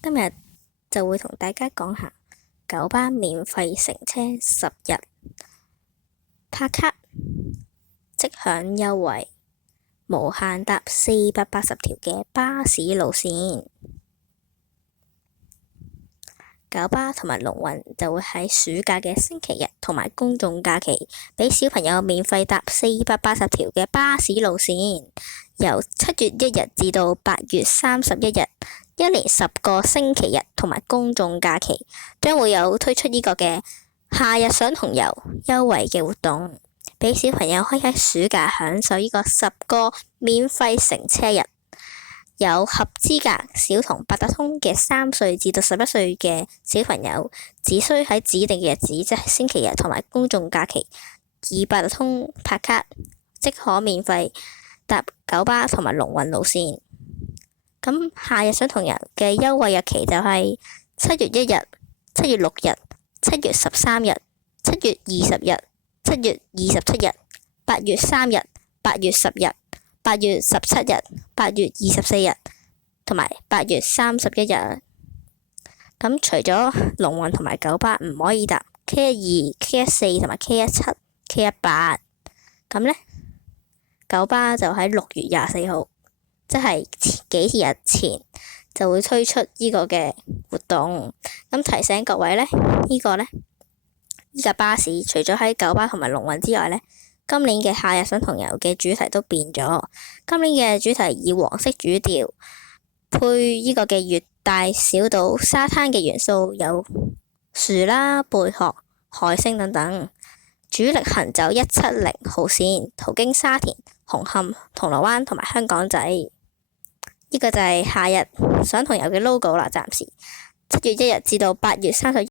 今日就會同大家講下九巴免費乘車10日拍卡即享優惠，無限搭480條嘅巴士路線。九巴同埋龍運就會喺暑假嘅星期日同埋公眾假期，俾小朋友免費搭480條嘅巴士路線，由7月1日至到8月31日，一連10個星期日同埋公眾假期，將會有推出呢個嘅夏日想同遊優惠嘅活動，俾小朋友可以喺暑假享受呢個10個免費乘車日。有合資格小童八達通嘅3歲至到11歲嘅小朋友，只需喺指定嘅日子，即係星期日同埋公眾假期，以八達通拍卡，即可免費搭九巴同埋龍運路線。咁夏日想同遊嘅優惠日期就係7月1日、7月6日、7月13日、7月20日、7月27日、8月3日、8月10日、8月17日、8月24日同埋8月31日。咁除咗龍運同埋九巴唔可以搭 K12、K14 同埋 K17、K18， 咁呢，九巴就喺6月24號，即係幾日前就會推出呢個嘅活動。咁提醒各位呢，呢架巴士除咗喺九巴同埋龍運之外呢，今年嘅夏日想同遊嘅主題都變咗。今年嘅主題以黃色主調，配呢個嘅粵大小島沙灘嘅元素，有樹啦、貝殼、海星等等。主力行走170號線，途經沙田、紅磡、銅鑼灣同埋香港仔。呢個就係夏日想同遊嘅 logo 啦。暫時7月1日至到8月31日。